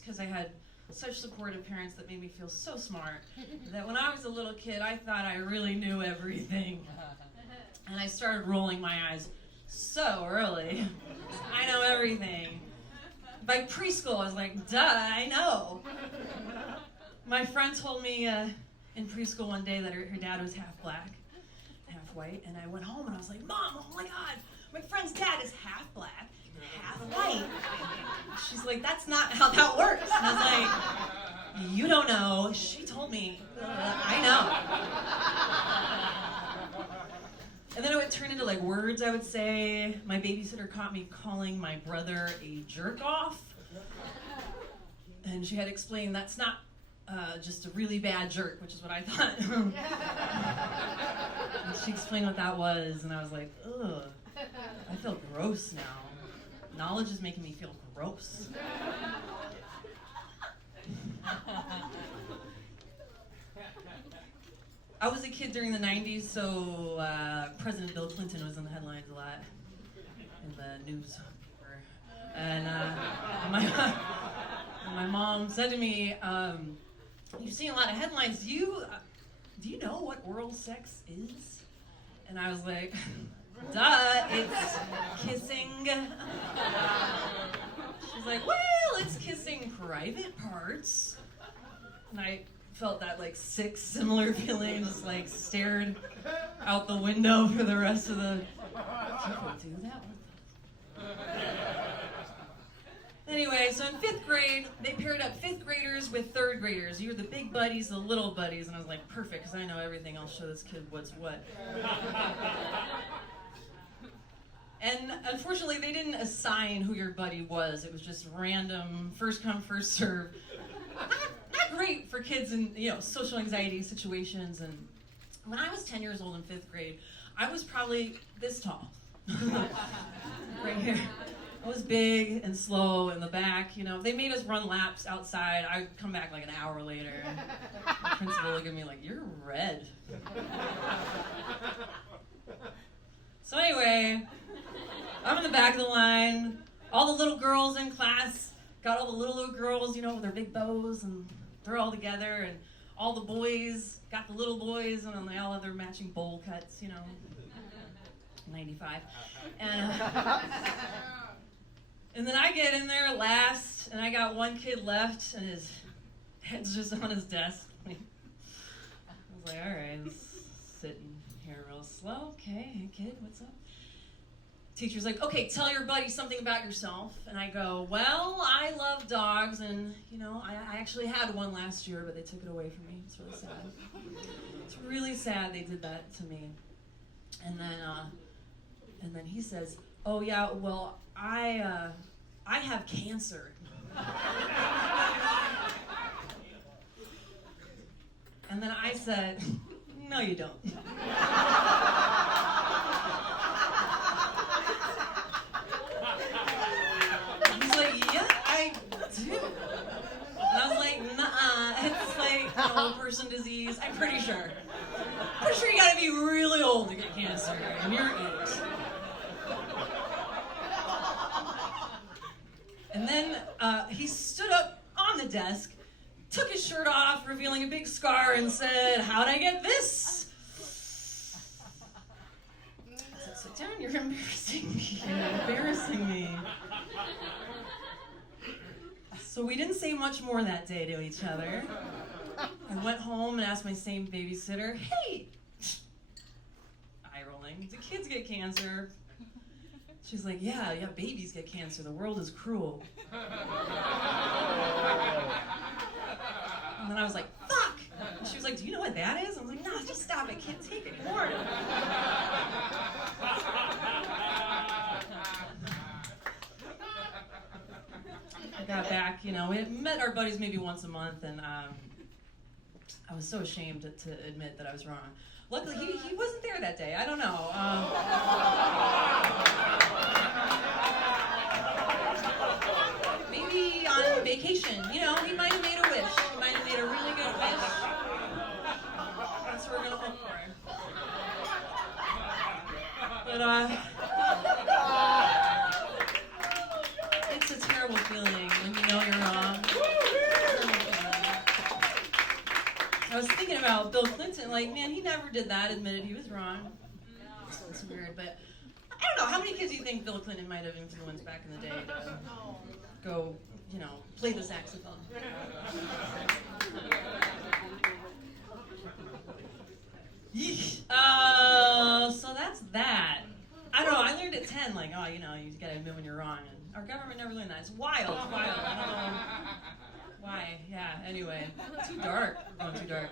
because I had such supportive parents that made me feel so smart that when I was a little kid, I thought I really knew everything. And I started rolling my eyes so early. I know everything. By preschool, I was like, duh, I know. My friend told me in preschool one day that her dad was half black, half white, and I went home and I was like, Mom, oh my God, my friend's dad is half black, half white. She's like, that's not how that works. And I was like, you don't know. She told me. I know. And then it would turn into like words I would say. My babysitter caught me calling my brother a jerk off. And she had explained that's not just a really bad jerk, which is what I thought. And she explained what that was, and I was like, ugh, I feel gross now. Knowledge is making me feel gross. I was a kid during the 90s, so President Bill Clinton was in the headlines a lot in the newspaper. And my mom said to me, you've seen a lot of headlines. Do you know what oral sex is? And I was like, duh, it's kissing. She's like, well, it's kissing private parts. And I felt that like sick, similar feeling, just like stared out the window for the rest of the, people do that? Anyway, so in 5th grade, they paired up 5th graders with 3rd graders. You were the big buddies, the little buddies, and I was like, perfect, because I know everything. I'll show this kid what's what. And unfortunately, they didn't assign who your buddy was. It was just random, first come, first serve. Not great for kids in social anxiety situations. And when I was 10 years old in 5th grade, I was probably this tall, right here. I was big and slow in the back. They made us run laps outside. I'd come back like an hour later. And the principal looked at me like, you're red. So anyway, I'm in the back of the line. All the little girls in class got all the little girls, with their big bows, and they're all together. And all the boys got the little boys, and then they all have their matching bowl cuts, 95. And then I get in there last, and I got one kid left, and his head's just on his desk. I was like, all right, let's sit in here real slow. Okay, hey kid, what's up? Teacher's like, okay, tell your buddy something about yourself. And I go, well, I love dogs, and I actually had one last year, but they took it away from me. It's really sad. It's really sad they did that to me. And then he says, oh yeah, well, I have cancer. And then I said, no, you don't. He's like, yeah, I do. And I was like, nuh-uh, it's like an old person disease. I'm pretty sure. Pretty sure you gotta be really old to get cancer, and you're 8. And then he stood up on the desk, took his shirt off, revealing a big scar, and said, how'd I get this? I said, sit down, you're embarrassing me. You're embarrassing me. So we didn't say much more that day to each other. I went home and asked my same babysitter, hey, eye rolling, do kids get cancer? She's like, yeah, babies get cancer. The world is cruel. And then I was like, fuck! And she was like, do you know what that is? I was like, no, just stop it, kid, take it, ignore it. I got back, we had met our buddies maybe once a month, and I was so ashamed to admit that I was wrong. Luckily, he wasn't there that day. I don't know. Maybe on vacation. He might have made a wish. He might have made a really good wish. That's what we're going to hope for. But, it's a terrible feeling when you know you're wrong. was thinking about Bill Clinton, like, man, he never did that, admitted he was wrong. So it's weird, but I don't know, how many kids do you think Bill Clinton might have influenced back in the day to go, play the saxophone? So that's that. I don't know, I learned at 10, like, you gotta admit when you're wrong, and our government never learned that. It's wild, I don't know why, yeah, anyway, too dark, going too dark.